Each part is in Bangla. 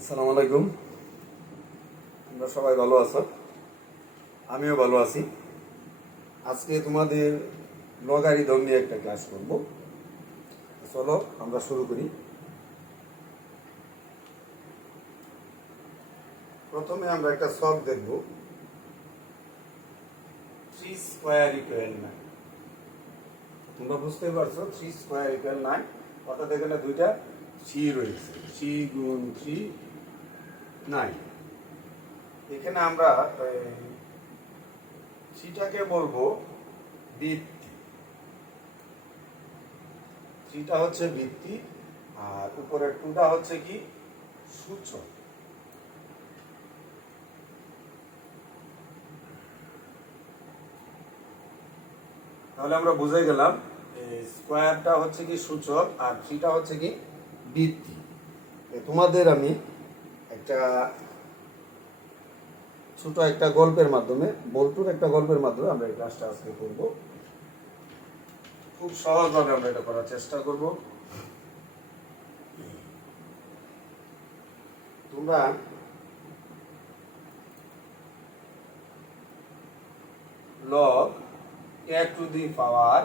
আসসালামু আলাইকুম। তোমরা সবাই ভালো আছো? আমিও ভালো আছি। আজকে তোমাদের লগারিদম নিয়ে একটা ক্লাস করব। চলো আমরা শুরু করি। প্রথমে আমরা একটা ছক দেখব। 3 স্কয়ার ইকুয়াল 9। তোমরা বুঝতেই পারছো 3 স্কয়ার ইকুয়াল 9, অর্থাৎ এখানে দুইটা 3 রয়েছে। 3 গুণ 3 9। এখানে আমরা থ্রিটাকে বলবো ভিত্তি। থ্রিটা হচ্ছে ভিত্তি, আর উপরের টুটা হচ্ছে কি সূচক। তাহলে আমরা বুঝে গেলাম স্কোয়ারটা হচ্ছে কি সূচক আর থ্রিটা হচ্ছে কি ভিত্তি। তোমাদের আমি একটা ছোট একটা গল্পের মাধ্যমে, বল্টুর একটা গল্পের মাধ্যমে আমরা এই ক্লাসটা আজকে করব। খুব সহজভাবে আমরা এটা করার চেষ্টা করব। তোমরা log a two the power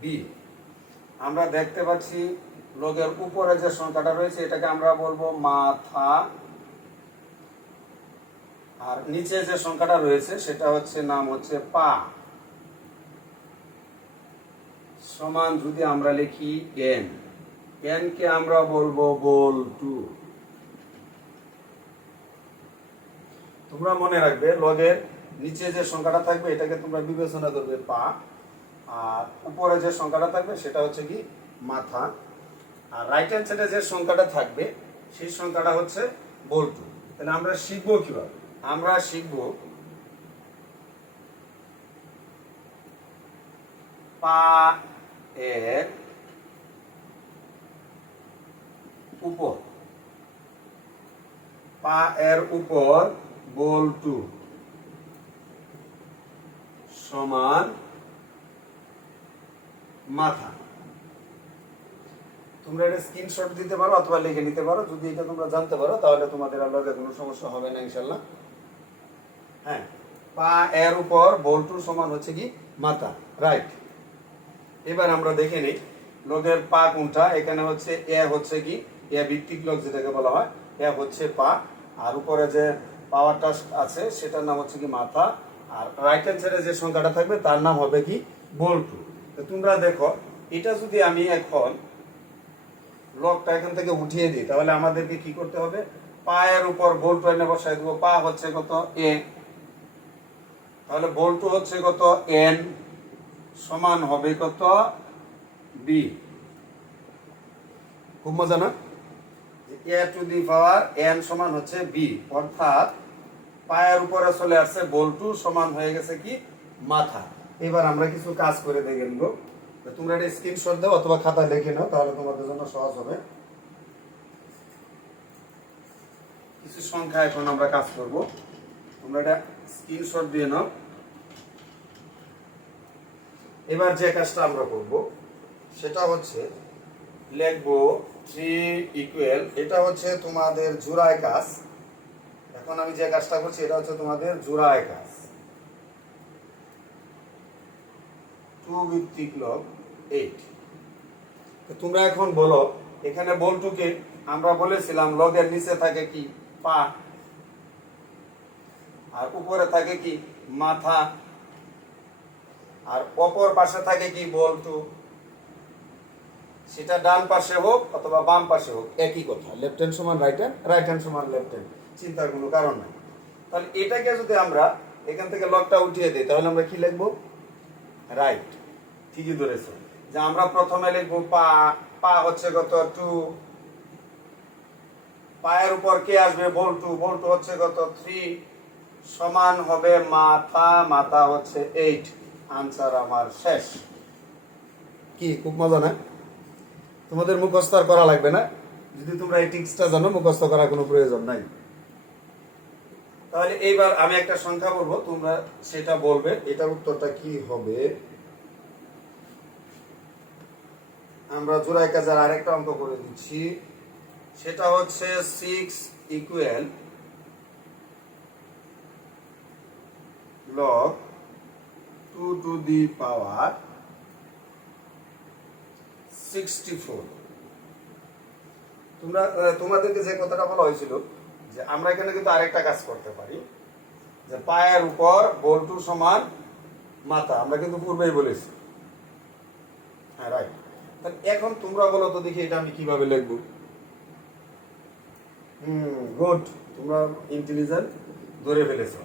b, আমরা দেখতে পাচ্ছি লগের উপরে যে সংখ্যাটা রয়েছে এটাকে আমরা বলবো মাথা, আর নিচে যে সংখ্যাটা রয়েছে সেটা হচ্ছে নাম হচ্ছে পা। সমান যদি আমরা লিখি n, n কে আমরা বলবো বল্টু। তোমরা মনে রাখবে লগের নিচে যে সংখ্যাটা থাকবে এটাকে তোমরা বিবেচনা করবে পা, আর উপরে যে সংখ্যাটা থাকবে সেটা হচ্ছে কি মাথা, আর রাইট হ্যান্ড সাইডে যে সংখ্যাটা থাকবে সেই সংখ্যাটা হচ্ছে বল্টু। তাহলে আমরা শিখবো কিভাবে? আমরা শিখবো পা এর উপর, পা এর উপর বল্টু সমান মাথা। তোমরা এটা স্ক্রিনশট দিতে পারো অথবা লিখে নিতে পারো। যদি এটা তোমরা জানতে পারো তাহলে তোমাদের আর কোনো সমস্যা হবে না ইনশাল্লাহ। হ্যাঁ, পা এর উপর বল্টু সমান হচ্ছে কি মাথা, রাইট। এবার আমরা দেখে নিই লগের পা কোনটা। এখানে হচ্ছে এ হচ্ছে কি এ ভিত্তিক লগ যেটাকে বলা হয়, এ হচ্ছে পা, আর উপরে যে পাওয়ারটা আছে সেটার নাম হচ্ছে কি মাথা, আর রাইট হ্যান্ড সাইডে যে সংখ্যাটা থাকবে তার নাম হবে কি বল্টু। তো তোমরা দেখো এটা যদি আমি এখন লগটা এখান থেকে উঠিয়ে দিই তাহলে আমাদেরকে কি করতে হবে? পায়ের উপর বল্টু এনে বসাই দেবো। পা হচ্ছে কত এ, তাহলে বল্টু হচ্ছে কত এন, সমান হবে কত বি। খুব মজা না? এ টু দি পাওয়ার এন সমান হচ্ছে বি, অর্থাৎ পায়ের উপরে চলে আসছে বল্টু সমান হয়ে গেছে কি মাথা। এবার আমরা কিছু কাজ করে দেখে নিব। তোমরা এটা স্ক্রিনশট দাও অথবা খাতায় লিখে নাও, তাহলে তোমাদের জন্য সহজ হবে। কিছু সংখ্যা এখন আমরা কাজ করব, তোমরা এটা স্ক্রিনশট দিয়ে নাও। এবার যে কাজটা আমরা করব সেটা হচ্ছে লিখবো 3 ইকুয়াল, এটা হচ্ছে তোমাদের জোড়ায় কাজ। এখন আমি যে কাজটা করছি এটা হচ্ছে তোমাদের জোড়ায় কাজ। 2 ভিত্তিক লগ 8। তোমরা এখন বলো এখানে বল্টুকে আমরা বলেছিলাম লগের নিচে থাকে কি পা, আর উপরে থাকে কি মাথা, আর অপর পাশে থাকে কি বল্টু। সেটা ডান পাশে হোক অথবা বাম পাশে হোক একই কথা, লেফট হ্যান্ড সমান রাইট হ্যান্ড, রাইট হ্যান্ড সমান লেফট হ্যান্ড, চিন্তার কোনো কারণ নাই। তাহলে এটাকে যদি আমরা এখান থেকে লগটা উঠিয়ে দিই তাহলে আমরা কি লিখবো? রাইট, ঠিকই ধরেছো যে আমরা প্রথমে লিখবো পা, পা হচ্ছে কত 2, পায়ের উপর কে আসবে বল্টু, বল্টু হচ্ছে কত 3, সমান হবে মাথা, মাথা হচ্ছে 8। আনসার আমার শেষ। কি খুব মজা না? তোমাদের মুখস্থ করা লাগবে না, যদি তোমরা এই টিক্সটা জানো মুখস্থ করার কোনো প্রয়োজন নাই। তাহলে এইবার আমি একটা সংখ্যা বলবো, তোমরা সেটা বলবে এটার উত্তরটা কি হবে। আমরা জোড়ায় কাজের আরেকটা অঙ্ক করে দিচ্ছি। সেটা হচ্ছে 6 ইকুয়াল লগ 2 টু দি পাওয়ার 64। তোমাদেরকে যে কথাটা বলা হয়েছিল যে আমরা এখানে কিন্তু আরেকটা কাজ করতে পারি, যে পায়ের উপর বল্টু সমান মাথা, আমরা কিন্তু পূর্বেই বলেছি। হ্যাঁ রাইট। তাহলে এখন তোমরা বলো তো দেখি এটা আমি কিভাবে লিখবো। গুড, তোমরা ইন্টেলিজেন্ট ধরে ফেলেছো।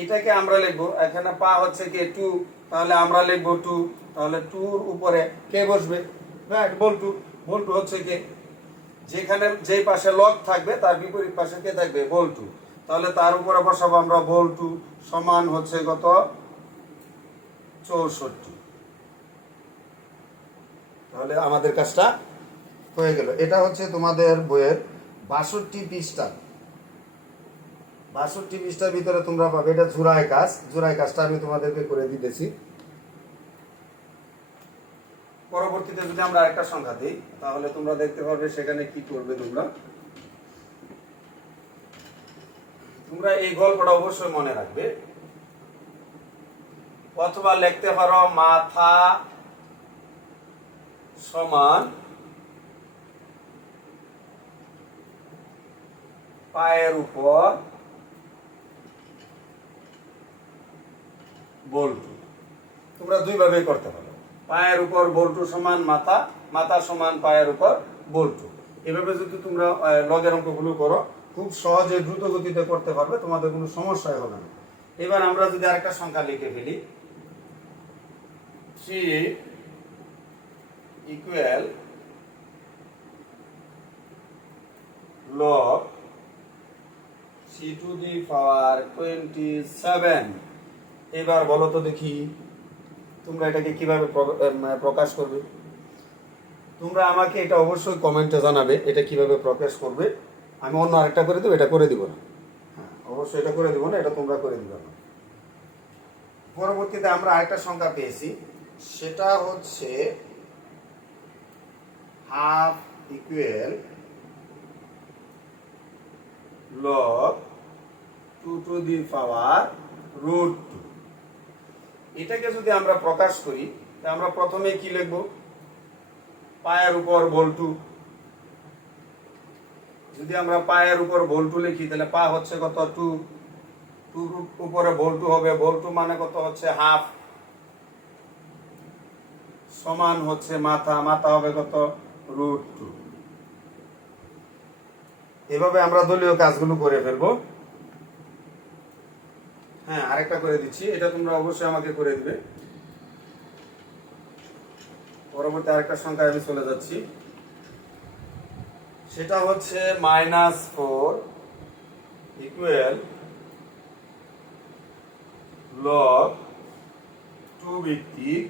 এটাকে আমরা লিখবো, এখানে পা হচ্ছে কি 2, তাহলে আমরা লিখবো 2, তাহলে 2 এর উপরে কে বসবে? রাইট, বল্টু। বল্টু হচ্ছে কি, যেখানে যেই পাশে লগ থাকবে তার বিপরীত পাশে কে থাকবে? বল্টু। তাহলে তার উপরে বসাবো আমরা বল্টু সমান হচ্ছে কত? 64। তাহলে আমাদের কাজটা হয়ে গেল। এটা হচ্ছে তোমাদের বইয়ের 62 পৃষ্ঠা। 62 পৃষ্ঠার ভিতরে তোমরা পাবে, এটা জোড়ায় কাজ। জোড়ায় কাজটা আমি তোমাদেরকে করে দিতেছি। পরবর্তীতে যদি আমরা আরেকটা সংখ্যা দিই তাহলে তোমরা দেখতে পারবে সেখানে কি করবে। তোমরা এই গল্পটা অবশ্যই মনে রাখবে, অথবা লিখতে পারো মাথা সমান পায়ের উপর বল্টু। তোমরা দুইভাবেই করতে পারো, পায়ের উপর বল্টু সমান মাথা, মাথা সমান পায়ের উপর বল্টু। এভাবে যদি তোমরা লগের অঙ্কগুলো করো খুব সহজে দ্রুত গতিতে করতে পারবে, তোমাদের কোনো সমস্যাই হবে না। এবার আমরা যদি আরেকটা সংখ্যা লিখে ফেলি, 3 equal log c to the power 27। এবার বলো তো দেখি তোমরা এটাকে কিভাবে প্রকাশ করবে। তোমরা আমাকে এটা অবশ্যই কমেন্টে জানাবে এটা কিভাবে প্রকাশ করবে। আমি অন্য আরেকটা করে দেবো, এটা করে দিব না। হ্যাঁ অবশ্যই এটা করে দিব না, এটা তোমরা করে দিবে না। পরবর্তীতে আমরা আরেকটা সংখ্যা পেয়েছি, সেটা হচ্ছে half equal log 2 to the power √2। এটাকে যদি আমরা প্রকাশ করি আমরা প্রথমে কি লিখব? পায়ের উপর বল্টু। যদি আমরা পায়ের উপর বল্টু লিখি তাহলে পা হচ্ছে কত? 2, 2 উপরে বল্টু হবে, বল্টু মানে কত হচ্ছে হাফ, সমান হচ্ছে মাথা, মাথা হবে কত? √2। এভাবে আমরা দলীয় কাজগুলো করে ফেলবো। হ্যাঁ আরেকটা করে দিচ্ছি, এটা তোমরা অবশ্যই আমাকে করে দিবে। পরবর্তী আরেকটা সংখ্যা আমি চলে যাচ্ছি, সেটা হচ্ছে -4 ইকুয়াল log 2 ভিত্তিক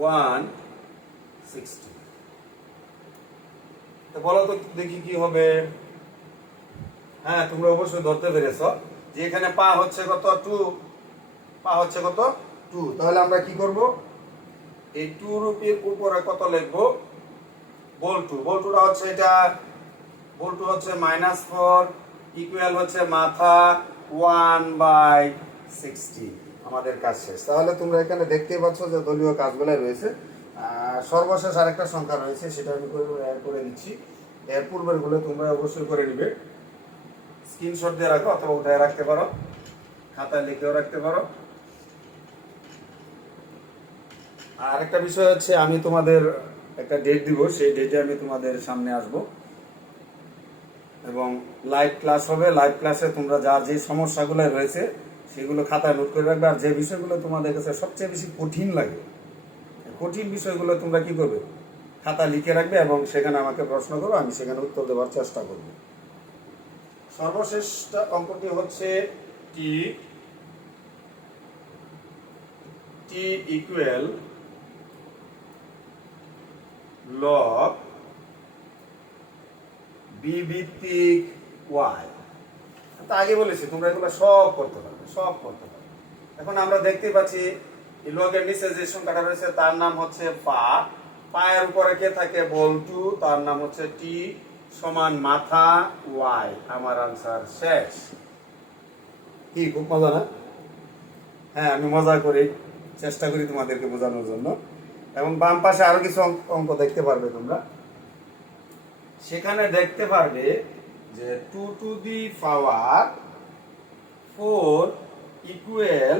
160। তো বলো তো দেখি কি হবে। হ্যাঁ তোমরা অবশ্যই ধরতে পেরেছ যে এখানে পা হচ্ছে কত? 2, পা হচ্ছে কত? 2। তাহলে আমরা কি করব? এই 2 রুপির উপরে কত লিখবো? বল্টু। বল্টুটা হচ্ছে এটা, বল্টু হচ্ছে -4 ইকুয়াল হচ্ছে মাথা 1/60। আমাদের কাজ শেষ। তাহলে তোমরা এখানে দেখতেই পাচ্ছ যে দলীয় কাজগুলো রয়েছে। সর্বশেষ আরেকটা সংখ্যা রয়েছে, সেটা আমি করে দিচ্ছি। এর পূর্বের গুলো তোমরা অবশ্যই করে নিবে, স্ক্রিনশট দিয়ে রাখো অথবা উঠায় রাখতে পারো, খাতায় লিখেও রাখতে পারো। আর একটা বিষয় হচ্ছে আমি তোমাদের একটা ডেট দিব, সেই ডেটে আমি তোমাদের সামনে আসব এবং লাইভ ক্লাস হবে। লাইভ ক্লাসে তোমরা যার যে সমস্যাগুলো রয়েছে সেগুলো খাতায় নোট করে রাখবে। আর যে বিষয়গুলো তোমাদের কাছে সবচেয়ে বেশি কঠিন লাগে, কঠিন বিষয়গুলো তোমরা কি করবে? খাতা লিখে রাখবে এবং সেখানে আমাকে প্রশ্ন করো, আমি সেখানে উত্তর দেওয়ার চেষ্টা করব। সর্বশেষ অঙ্কটি হচ্ছে টি ইকুয়াল log b ভিত্তিক y। তা আগে বলেছি তোমরা এগুলো সব করতে পারবে, সব করতে পারবে। এখন আমরা দেখতে পাচ্ছি এই লগের নিচে যে সংখ্যাটা রয়েছে তার নাম হচ্ছে পা, পায়ের উপরে কে থাকে বল্টু, তার নাম হচ্ছে টি, সমান মাথা ওয়াই। আমার আনসার শেষ। কি খুব মজা না? হ্যাঁ, আমি মজা করি, চেষ্টা করি তোমাদেরকে বোঝানোর জন্য। এবং বাম পাশে আরো কিছু অঙ্ক দেখতে পারবে তোমরা। সেখানে দেখতে পারবে যে 2 টু দি পাওয়ার 4 ইকুয়াল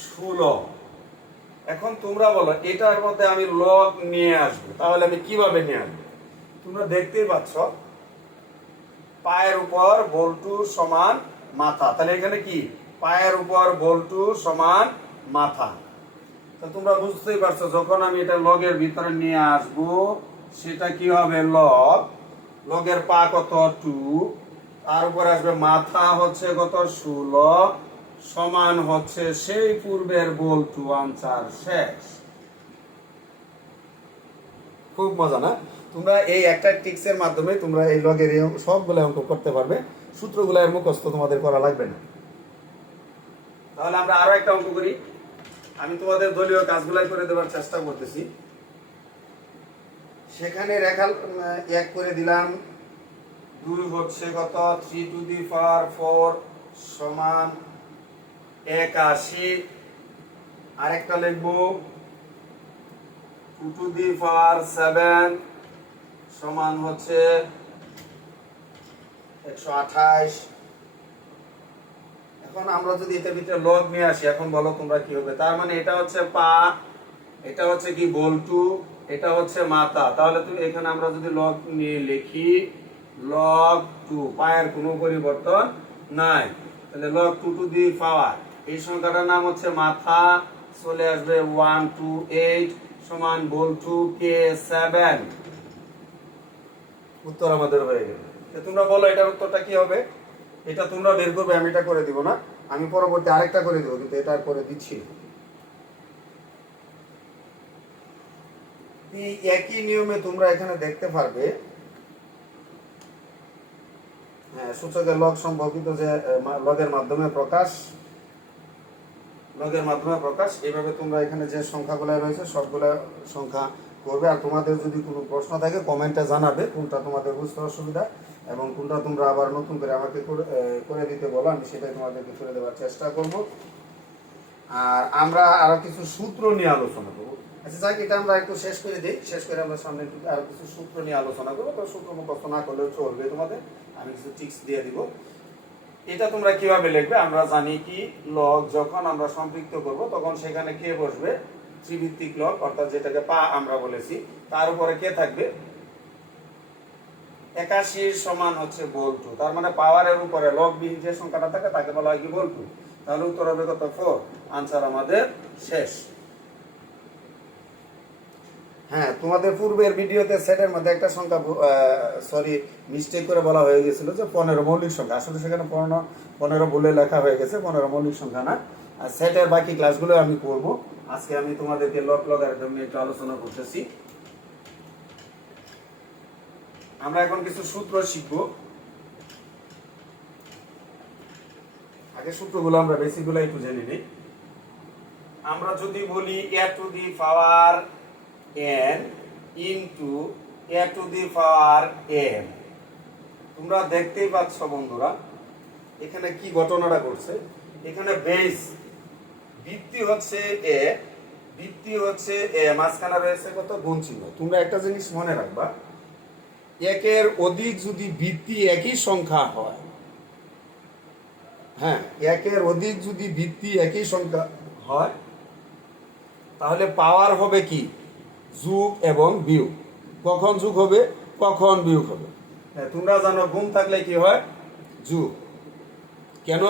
16। এখন তোমরা বলো এটার মধ্যে আমি লগ নিয়ে আসবো, তাহলে আমি কিভাবে নিয়ে আসবো? তোমরা দেখতেই পাচ্ছ পায়ের উপর বল্টু সমান মাথা, তাহলে এখানে কি পায়ের উপর বল্টু সমান মাথা। তো তোমরা বুঝতেই পারছো যখন আমি এটা লগের ভিতরে নিয়ে আসবো সেটা কি হবে লগ, লগের পা কত 2, তার উপর আসবে মাথা হচ্ছে কত 16, সমান হচ্ছে সেই পূর্বের বল্টু। আনসার শেষ। খুব মজা না? তোমরা এই একটা টিক্সের মাধ্যমে তোমরা এই লগের সবগুলো অঙ্ক করতে পারবে, সূত্রগুলো এর মুখস্থ তোমাদের করা লাগবে না। তাহলে আমরা আরো একটা অঙ্ক করি। আমি তোমাদের দলীয় কাজগুলাই করে দেওয়ার চেষ্টা করতেছি। সেখানে রেখা এক করে দিলাম, 2 হচ্ছে কত 3 টু দি পাওয়ার 4 সমান 81। আরেকটা লিখবো 2 টু দি পাওয়ার 7 সমান হচ্ছে 128। এখন আমরা যদি এটার ভিতরে লগ নিয়ে আসি, এখন বলো তোমরা কি হবে? তার মানে এটা হচ্ছে পা, এটা হচ্ছে কি বল্টু, এটা হচ্ছে মাথা। তাহলে তুমি এখানে আমরা যদি লগ নিয়ে লিখি লগ 2, পায়ের কোনো পরিবর্তন নাই, তাহলে লগ 2 টু দি পাওয়ার এই সংখ্যাটার নাম হচ্ছে মাথা, চলে আসবে 128 সমান বল্টু কে 7। উত্তর আমাদের হয়ে গেল। তোমরা বলো এটার উত্তরটা কি হবে? এটা তোমরা বের করবে, আমি এটা করে দিব না, আমি পরবর্তী আরেকটা করে দেবো, কিন্তু এটা করে দিচ্ছি। এই একই নিয়মে তোমরা এখানে দেখতে পারবে সূচকের লগ সম্পর্কিত যে লগের মাধ্যমে প্রকাশ, লগের মাধ্যমে প্রকাশ, এইভাবে তোমরা এখানে যে সংখ্যাগুলো রয়েছে সবগুলা সংখ্যা করবে। আর তোমাদের যদি কোনো প্রশ্ন থাকে কমেন্টে জানাবে কোনটা তোমাদের বুঝতে অসুবিধা এবং কোনটা তোমরা আবার নতুন করে আমাকে করে দিতে বলো, আমি সেটাই তোমাদেরকে করে দেওয়ার চেষ্টা করব। আর আমরা আরো কিছু সূত্র নিয়ে আলোচনা করবো। আচ্ছা যাক, এটা আমরা একটু শেষ করে দিই, শেষ করে আমরা সামনে একটু আরো কিছু সূত্র নিয়ে আলোচনা করবো। তো সূত্র মুখস্থ না করলেও চলবে, তোমাদের আমি কিছু টিপস দিয়ে দিব। এটা তোমরা কিভাবে লিখবে? আমরা জানি কি লগ যখন আমরা সম্পৃক্ত করব তখন সেখানে কে বসবে? ত্রিভিত্তিক লগ, অর্থাৎ যেটাকে পা আমরা বলেছি, তার উপরে কে থাকবে? 81 সমান হচ্ছে বল্টু। তার মানে পাওয়ারের উপরে লগ বিহীন যে সংখ্যাটা থাকে তাকে বলা হয় কি বল্টু। তাহলে উত্তর হবে কত 4। আনসার আমাদের শেষ। হ্যাঁ, তোমাদের পূর্বের ভিডিওতে সেটের মধ্যে একটা সংখ্যা মিস্টেক করে বলা হয়ে গেছিল যে 15 মৌলিক সংখ্যা, আসলে সেখানে 15 ভুলে লেখা হয়ে গেছে, 15 মৌলিক সংখ্যা না। আর সেটের বাকি ক্লাসগুলো আমি করব। আজকে আমি তোমাদেরকে লগ লগারিদম নিয়ে একটু আলোচনা করতেছি। আমরা এখন কিছু সূত্র শিখব। আগে সূত্রগুলো আমরা বেসিকগুলো একটু জেনে নিই। আমরা যদি বলি a two the power n into a two the power m, তোমরা দেখতেই পাচ্ছ বন্ধুরা এখানে কি ঘটনাটা ঘটছে। এখানে বেস ভিত্তি হচ্ছে a, ভিত্তি হচ্ছে a, মাঝখানে রয়েছে কত গুণ চিহ্ন। তোমরা একটা জিনিস মনে রাখবা, একের অধিক যদি ভিত্তি একই সংখ্যা হয়, হ্যাঁ একের অধিক যদি ভিত্তি একই সংখ্যা হয় তাহলে পাওয়ার হবে কি যোগ এবং বিয়োগ। কখন যোগ হবে, কখন বিয়োগ হবে? তোমরা জানো গুণ থাকলে কি হয় যোগ। কেন?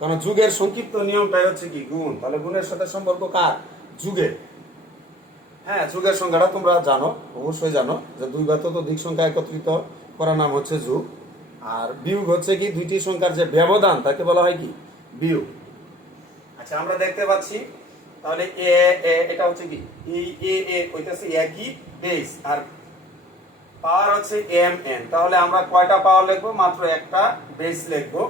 কারণ যুগের সংক্ষিপ্ত নিয়মটাই হচ্ছে কি গুণ। তাহলে গুণের সাথে সম্পর্ক কার? যুগের। হ্যাঁ, যুগের সংখ্যাটা তোমরা জানো, অবশ্যই জানো যে 2 বা ততোধিক সংখ্যা একত্রিত করার নাম হচ্ছে যুগ। আর বিয়োগ হচ্ছে কি দুইটি সংখ্যার যে ব্যবধান তাকে বলা হয় কি বিয়োগ। আচ্ছা, আমরা দেখতে পাচ্ছি তাহলে এটা হচ্ছে কি এ হইতেছে একই বেস আর পাওয়ার হচ্ছে mn। তাহলে আমরা কয়টা পাওয়ার লিখবো? মাত্র একটা বেস লিখবো,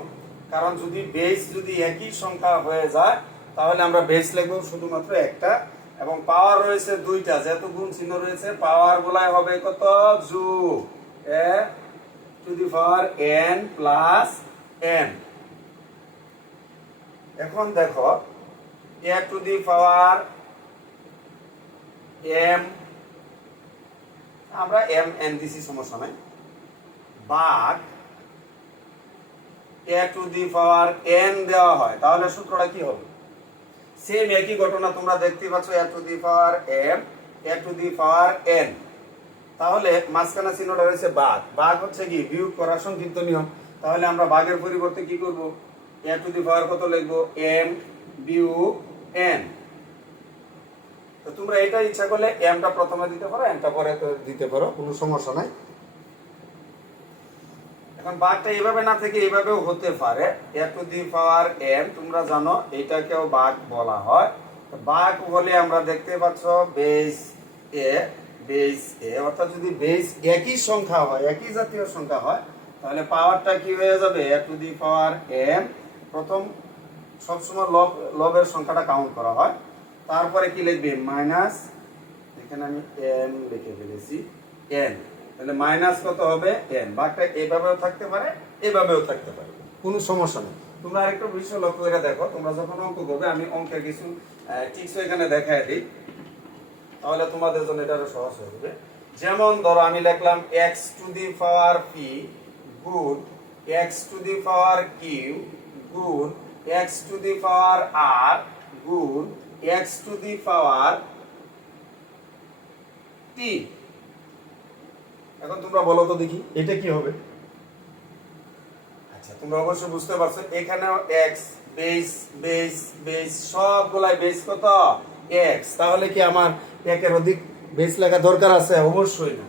কারণ যদি বেস যদি একই সংখ্যা হয়ে যায় তাহলে আমরা বেস লিখবো শুধুমাত্র একটা। এবং পাওয়ার রয়েছে দুইটা, যেহেতু গুণ চিহ্ন রয়েছে পাওয়ার গুলাই হবে কত যোগ A to the power n plus n। এখন দেখো A to the power m, আমরা m n দিছি সমস্যা নাই, ভাগ এ টু দি পাওয়ার n দেওয়া হয়, তাহলে সূত্রটা কি হবে? সেম একই ঘটনা তোমরা দেখতে পাচ্ছ, A to the power m A to the power n, তাহলে মাঝখানে চিহ্নটা রয়েছে ভাগ, ভাগ হচ্ছে কি বিয়োগ করা সংক্ষিপ্ত নিয়ম, তাহলে আমরা ভাগের পরিবর্তে কি করব? এ টু দি পাওয়ার কত লিখবো? m বিয়োগ n। তো তোমরা এটা ইচ্ছা করলে m টা প্রথমে দিতে পারো, n টা পরে দিতে পারো, কোনো সমস্যা নাই। এখন ভাগটা এইভাবে না থেকে এইভাবেও হতে পারে, এ টু দি পাওয়ার m, তোমরা জানো এটাকেও ভাগ বলা হয়। ভাগ বলে আমরা দেখতে পাচ্ছ বেস এ বেস এ, অর্থাৎ যদি বেস একই সংখ্যা হয়, একই জাতীয় সংখ্যা হয়, তাহলে পাওয়ারটা কি হয়ে যাবে? এ টু দি পাওয়ার m, প্রথম সবসময় লবের সংখ্যাটা কাউন্ট করা হয়, তারপরে কি লিখবে? মাইনাস, এখানে আমি m লিখে ফেলেছি n, তাহলে মাইনাস কত হবে? n। ভাগটা এইভাবেও থাকতে পারে, এভাবেও থাকতে পারে, কোনো সমস্যা নেই। তোমরা আরেকটু বিষয় লক্ষ্য করে দেখো, তোমরা যখন অঙ্ক করবে, আমি অঙ্কের কিছু টিপস এখানে দেখায় দিই, তাহলে তোমাদের জন্য এটা আরো সহজ হয়ে যাবে। যেমন ধরো আমি লিখলাম x to the power p গুণ x to the power q গুণ x to the power r গুণ x to the power t। এখন তোমরা বলো তো দেখি এটা কি হবে? আচ্ছা, তোমরা অবশ্যই বুঝতে পারছো, এখানেও x, বেস বেস বেস, সবগুলাই বেস কত? x। তাহলে কি আমার একের অধিক বেস লেখা দরকার আছে? অবশ্যই না।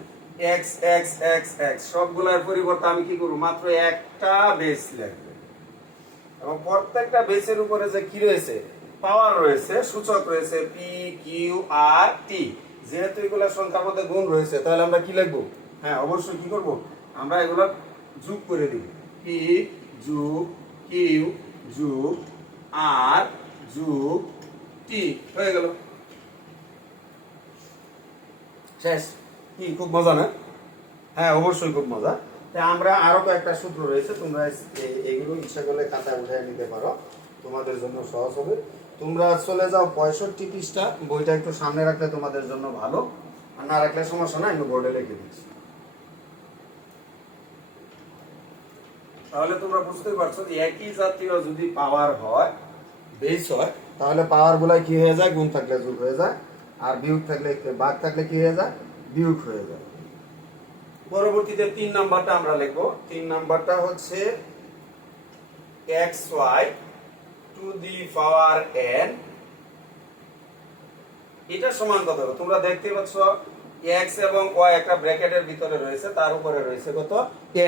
x x x x সবগুলোর পরিবর্তে আমি কি করব? মাত্র একটা বেস লিখব, এবং প্রত্যেকটা বেসের উপরে যে কি রয়েছে? পাওয়ার রয়েছে, সূচক রয়েছে p q r t। যেহেতু এগুলা সংখ্যার মধ্যে গুণ রয়েছে, তাহলে আমরা কি লিখব? হ্যাঁ, অবশ্যই কি করব? আমরা এগুলা যোগ করে দিব, p যোগ q যোগ r যোগ t হয়ে গেল, শেষ। কি খুব মজা না? হ্যাঁ, অবশ্যই খুব মজা। তাই আমরা আরো কয়েকটা সূত্র রয়েছে, তোমরা এগুলো ইচ্ছা করলে খাতায় উঠে নিতে পারো, তোমাদের জন্য সহজ হবে। তোমরা চলে যাও 65 পৃষ্ঠা, বইটা একটু সামনে রাখলে তোমাদের জন্য ভালো, আর না রাখলে সমস্যা না, আমি বোর্ডে লিখে দিচ্ছি। তাহলে তোমরা বুঝতে পারছো যে একই জাতীয় যদি পাওয়ার হয়, বেস হয়, তাহলে পাওয়ার গুলা কি হয়ে যায়? গুণ থাকলে যোগ হয়ে যায়, আর বিয়োগ থাকলে, ভাগ থাকলে কি হয়ে যায়? বিয়োগ হয়ে যায়। পরবর্তীতে 3 নাম্বারটা আমরা লিখবো। 3 নাম্বারটা হচ্ছে xy two the power n, এটা সমান কত? তোমরা দেখতে পাচ্ছ x এবং y একটা ব্র্যাকেটের ভিতরে রয়েছে, তার উপরে রয়েছে কত?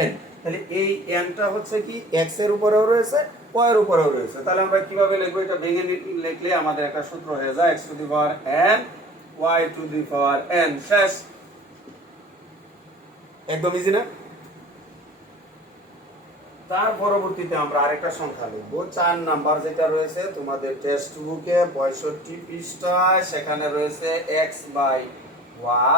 n। তাহলে এই n টা হচ্ছে কি x এর উপরেও রয়েছে, y এর উপরেও রয়েছে। তাহলে আমরা কিভাবে লিখবো? এটা ভেঙে লিখলে আমাদের একটা সূত্র হয়ে যায়, x to the power n y to the power n। শেষ, একদম ইজি না? তার পরবর্তীতে আমরা আরেকটা সংখ্যা লিখবো, 4 নাম্বার যেটা রয়েছে তোমাদের টেক্সট বুকে 65 পৃষ্ঠায়, সেখানে রয়েছে x বাই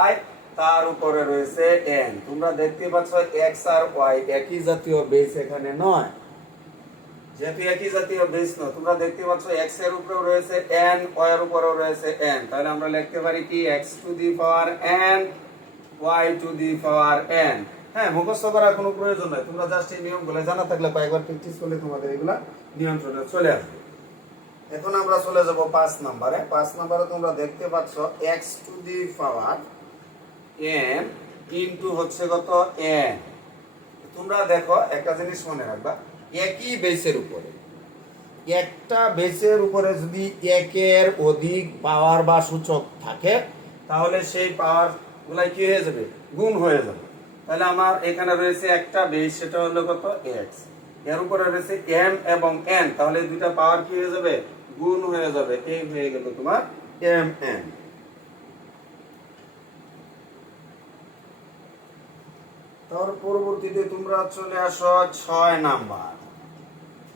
y, তার উপরে রয়েছে n। তোমরা দেখতে পাচ্ছ x আর y একই জাতীয় বেস এখানে নয়, যেহেতু একই জাতীয় বেস নয়, তোমরা দেখতে পাচ্ছ x এর উপরেও রয়েছে n, y এর উপরেও রয়েছে n, তাহলে আমরা লিখতে পারি কি? x to the power n y to the power n। হ্যাঁ, মুখস্থ করার কোনো প্রয়োজন নাই, তোমরা জাস্ট এই নিয়মগুলো জানা থাকলে কয়েকবার প্র্যাকটিস করলে তোমাদের এগুলা নিয়ন্ত্রণে চলে আসবে। এখন আমরা চলে যাব 5 নম্বরে। 5 নম্বরে তোমরা দেখতে পাচ্ছ x to the power n into হচ্ছে কত? n। তোমরা দেখো একটা জিনিস মনে রাখবা, একই বেসের উপরে, একটা বেসের উপরে যদি একের অধিক পাওয়ার বা সূচক থাকে, তাহলে সেই পাওয়ার গুলাই কি হয়ে যাবে? গুণ হয়ে যাবে। তাহলে আমার এখানে রয়েছে একটা বেস, সেটা হলো কত? x, এর উপরে রয়েছে m এবং n, তাহলে দুইটা পাওয়ার কি হয়ে যাবে? গুণ হয়ে যাবে। এই হয়ে গেল তোমার m n। তার পরবর্তীতে তোমরা চলে আসো 6 নাম্বার।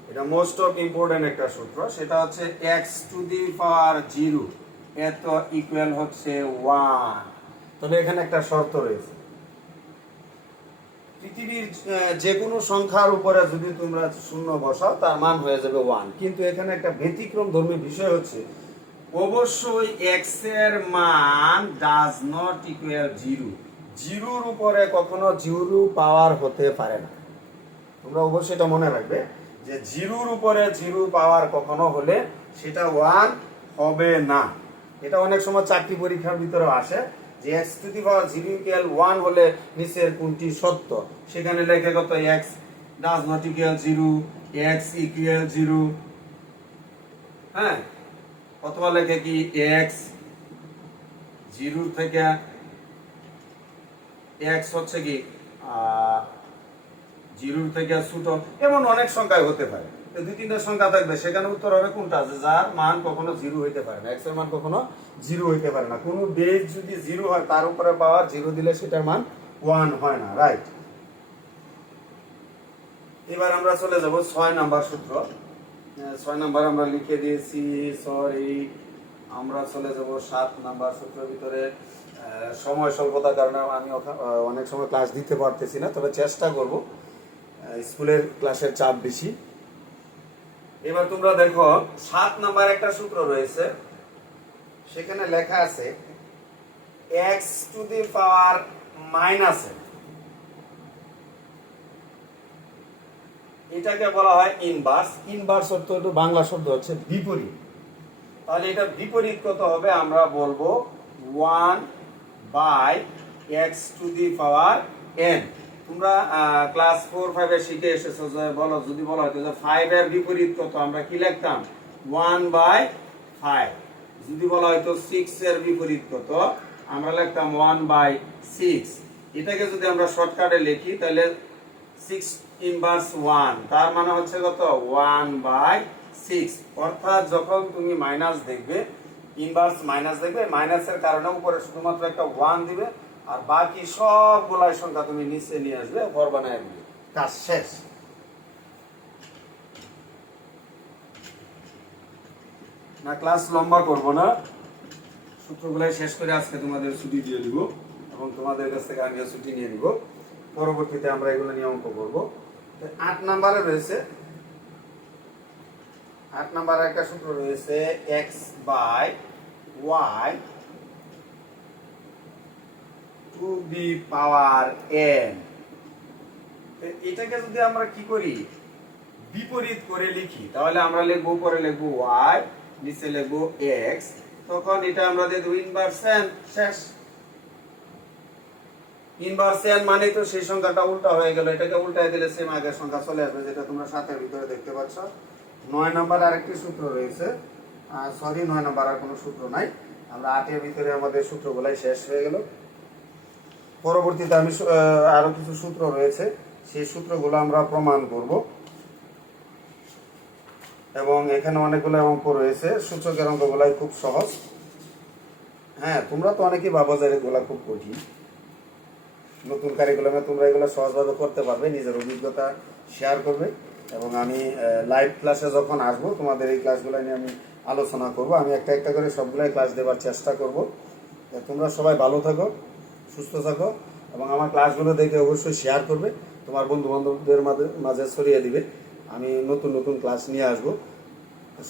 এটা মোস্ট অফ ইম্পর্টেন্ট একটা সূত্র, সেটা হচ্ছে x টু দি পাওয়ার 0, এত ইকুয়াল হচ্ছে 1। তবে এখানে একটা শর্ত রয়েছে, পৃথিবীর যে কোনো সংখ্যার উপরে যদি তোমরা শূন্য বসাও তার মান হয়ে যাবে 1। কিন্তু এখানে একটা ব্যতিক্রম ধর্মী বিষয় হচ্ছে, অবশ্যই এক্স এর মান ডাজ নট ইকুয়াল 0। জিরোর উপরে কখনো জিরো পাওয়ার হতে পারে না। তোমরা অবশ্যই এটা মনে রাখবে যে জিরোর উপরে জিরো পাওয়ার কখনো হলে সেটা 1 হবে না। এটা অনেক সময় চাকরি পরীক্ষার ভিতরে আসে যে x to the power 0 equal 1 হলে নিচের কোনটি সত্য, সেখানে লেখে কত x does not equal 0, x equal 0, হ্যাঁ, অথবা লেখে কি x 0 থেকে x হচ্ছে কি 0 থেকে ছোট, এমন অনেক সংখ্যায় হতে পারে। তো দুই তিনটা সংখ্যা থাকবে, সেখানে উত্তর হবে কোনটা, যার মান কখনো 0 হইতে পারে না, x এর মান কখনো 0 হইতে পারে না। কোনো বেস যদি 0 হয় তার উপরে পাওয়ার 0 দিলে সেটার মান 1 হয় না, রাইট। এবার আমরা চলে যাব 6 নাম্বার সূত্র। 6 নাম্বার আমরা লিখে দিয়েছি, সরি। আমরা চলে যাব 7 নাম্বার সূত্রের ভিতরে। সময় স্বল্পতার কারণে আমি অনেক সময় ক্লাস দিতে পারতেছি না, তবে চেষ্টা করব, স্কুলের ক্লাসের চাপ বেশি। এবার তোমরা দেখো 7 নাম্বার একটা সূত্র রয়েছে, সেখানে লেখা আছে x to the power minus, এটাকে বলা হয় ইনভার্স। ইনভার্স অর্থ একটু বাংলা শব্দ হচ্ছে বিপরীত। তাহলে এটা বিপরীত কত হবে, আমরা বলবো 1 by x to the power n। তোমরা ক্লাস 4-5 এ শিখে এসেছো যে বলো, যদি বলা হতো যে 5 এর বিপরীত কত, আমরা কি লিখতাম 1 বাই 5। যদি বলা হতো 6 এর বিপরীত কত, আমরা লিখতাম 1 বাই 6। এটাকে যদি আমরা শর্টকাটে লিখি তাহলে 6 ইনভার্স 1, তার মানে হচ্ছে কত 1 বাই 6। অর্থাৎ যখন তুমি মাইনাস দেখবে, ইনভার্স মাইনাস দেখবে, মাইনাসের কারণে উপরে শুধুমাত্র একটা 1 দিবে, আর বাকি সবগুলাই সংখ্যা তুমি নিচে নিয়ে আসবে, ঘর বানায় দিবে, কাজ শেষ। না ক্লাস লম্বা করব না, সূত্রগুলাই শেষ করে আজকে তোমাদের ছুটি দিয়ে দিব, এবং তোমাদের কাছ থেকে আমিও ছুটি নিয়ে নিব। পরবর্তীতে আমরা এগুলো নিয়ে অঙ্ক করব। 8 নাম্বারে রয়েছে, 8 নাম্বারে একটা সূত্র রয়েছে x by y to the power n। এটাকে যদি আমরা কি করি, বিপরীত করে লিখি, তাহলে আমরা লিখবো, উপরে লিখবো y, নিচে লিখবো x, তখন এটা আমরা দিয়ে দেব ইনভার্স n, শেষ। ইনভার্স n মানে তো সেই সংখ্যাটা উল্টা হয়ে গেল, এটাকে উল্টায় দিলে সেম আগের সংখ্যা চলে আসবে, যেটা তোমরা 7 এর ভিতরে দেখতে পাচ্ছ। 9 নাম্বার আরেকটি সূত্র রয়েছে, সরি 9 নাম্বার আর কোনো সূত্র নাই, আমরা 8 এর ভিতরে আমাদের সূত্রগুলাই শেষ হয়ে গেল। পরবর্তীতে আমি আরো কিছু সূত্র রয়েছে, সেই সূত্রগুলো আমরা প্রমাণ করব, এবং এখানে অনেকগুলো অঙ্ক রয়েছে। সূচকের অঙ্কগুলাই খুব সহজ। হ্যাঁ, তোমরা তো অনেকেই ভাবো যে এগুলা খুব কঠিন। নতুন কারিকুলামে তোমরা এগুলো সহজভাবে করতে পারবে, নিজের অভিজ্ঞতা শেয়ার করবে, এবং আমি লাইভ ক্লাসে যখন আসবো তোমাদের এই ক্লাসগুলো নিয়ে আমি আলোচনা করব। আমি একটা একটা করে সবগুলাই ক্লাস দেওয়ার চেষ্টা করব। তোমরা সবাই ভালো থাকো, সুস্থ থাকো, এবং আমার ক্লাসগুলো দেখে অবশ্যই শেয়ার করবে, তোমার বন্ধু বান্ধবদের মাঝে ছড়িয়ে দিবে। আমি নতুন নতুন ক্লাস নিয়ে আসবো।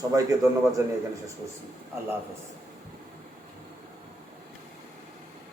সবাইকে ধন্যবাদ জানিয়ে এখানে শেষ করছি। আল্লাহ হাফেজ।